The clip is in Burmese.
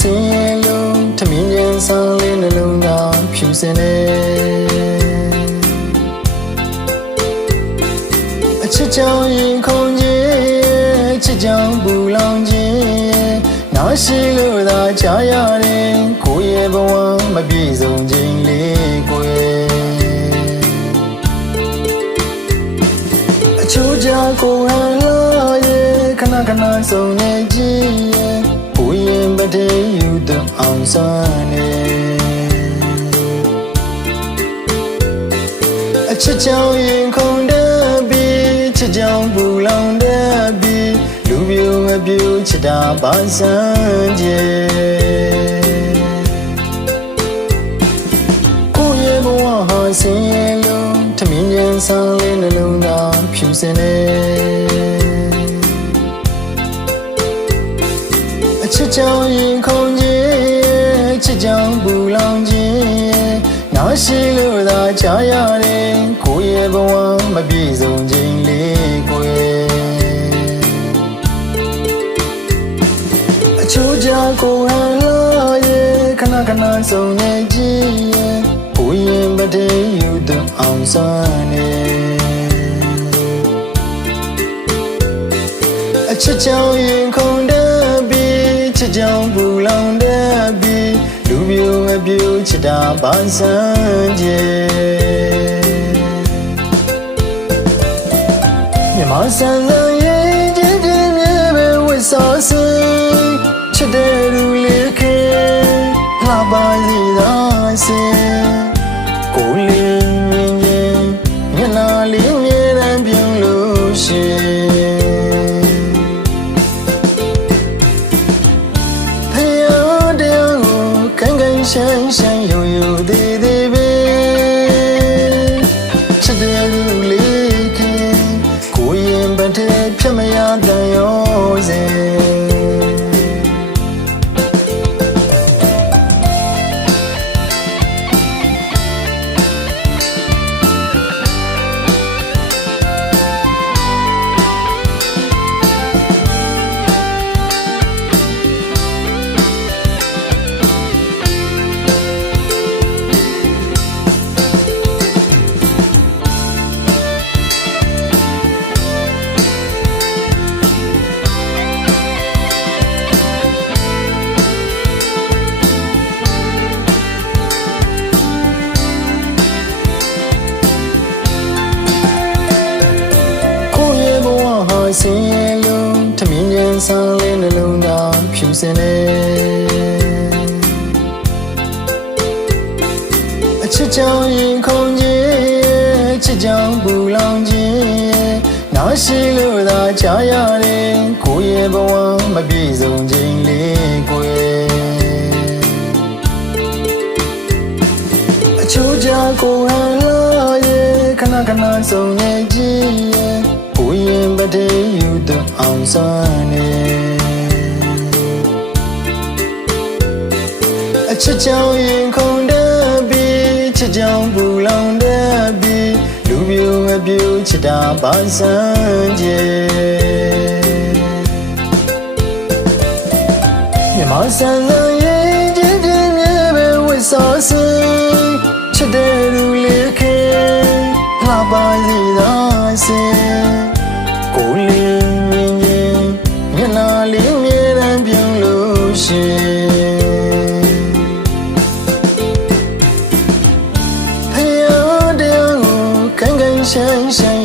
ဆင်းရဲလုံးထမင်းကျန်ဆောင်လေးနှလုံးသားဖြူစင်နေအချစ်ကြောင့်ရင်ခုန်ခြင်းချစ်ကြောင့်ပူလောင်ခြင်းနာရှိလို့သာချာရတယ်ကိုယ့်ရဲ့ဘဝမပြည့်စုံခြင်းလေးကိုအချိုးကြကိုဟန်လာရဲ့ခဏခဏဆုံနေကြည့်ရဲ့ဘူရင်ပတေးယူတဲ့အောင်စွမ်းနေအချစ်ကြောင့်ရင်ခုန်တဲ့ပြီးချစ်ကြောင့်ပူလောင်တဲ့ပြီးလူပြိုငပြိုချစ်တာပါစမ်းကြကိုရဲ့ဘဝဟာဆင်းရဲလုံးထမင်းကျန်ဆောင်လေးနှလုံးသားဖြူစင်နေအချစ်ကြောင့်ရင်ခုန်ခြင်းချစ်ကြောင့်ပူလောင်ခြင်းနာရှိလို့သာချာရတယ်ကိုယ့်ရဲ့ဘဝမပြည့်စုံခြင်းလေးကိုအချိုးကြကိုဟန်လာရဲ့ခဏခဏဆုံနေကြည့်ရဲ့ဘူရင်ပတေးယူတဲ့အောင်စွမ်းနေအချစ်ကြောင့်ရင်ခုန်တဲ့ပြီးချစ်ကြောင့်ပူလောင်တဲ့ပြီးလူပြိုငပြိုချစ်တာပါစမ်းကြမြမဆန်းဆန်းရဲ့ကြည်ကြည်မြဲပဲဝစ်စားစင်ချစ်တဲ့လူလေးခေလှပါစီသာစင်ကိုလေးမြင်ရင်မျက်နှာလေးမြဲတမ်းပြုံးလို့ရှိရှမ်းရှမ်းယိုယိုသေးသေးပဲချစ်တဲ့လူလေးခင်ကိုရင်ပထဲဖြတ်မရတဲ့ရောစေဆင်းရဲလုံးထမင်းကျန်ဆောင်လေးနှလုံးသားဖြူစင်နေအချစ်ကြောင့်ရင်ခုန်ခြင်းချစ်ကြောင့်ပူလောင်ခြင်းနာရှိလို့သာချာရတယ်ကိုယ့်ရဲ့ဘဝမပြည့်စုံခြင်းလေးကိုအချိုးကြကိုဟန်လာရဲ့ခဏခဏဆုံနေကြည့်ရဲ့ဘူရင်ပတေးယူတဲ့အောင်စွမ်းနေအချစ်ကြောင့်ရင်ခုန်တဲ့ပြီးချစ်ကြောင့်ပူလောင်တဲ့ပြီးလူပြိုငပြိုချစ်တာပါစမ်းကြမြမဆန်းဆန်းရဲ့ကြည်ကြည်မြဲပဲဝစ်စားစင်ချစ်တဲ့လူလေးခေလှပါစီသာစင်ကိုလေးမြင်ရင်မျက်နှာလေးမြဲတမ်းပြုံးလို့ရှိဖယားတရားကိုခိုင်ခိုင်ရှမ်းရှမ်း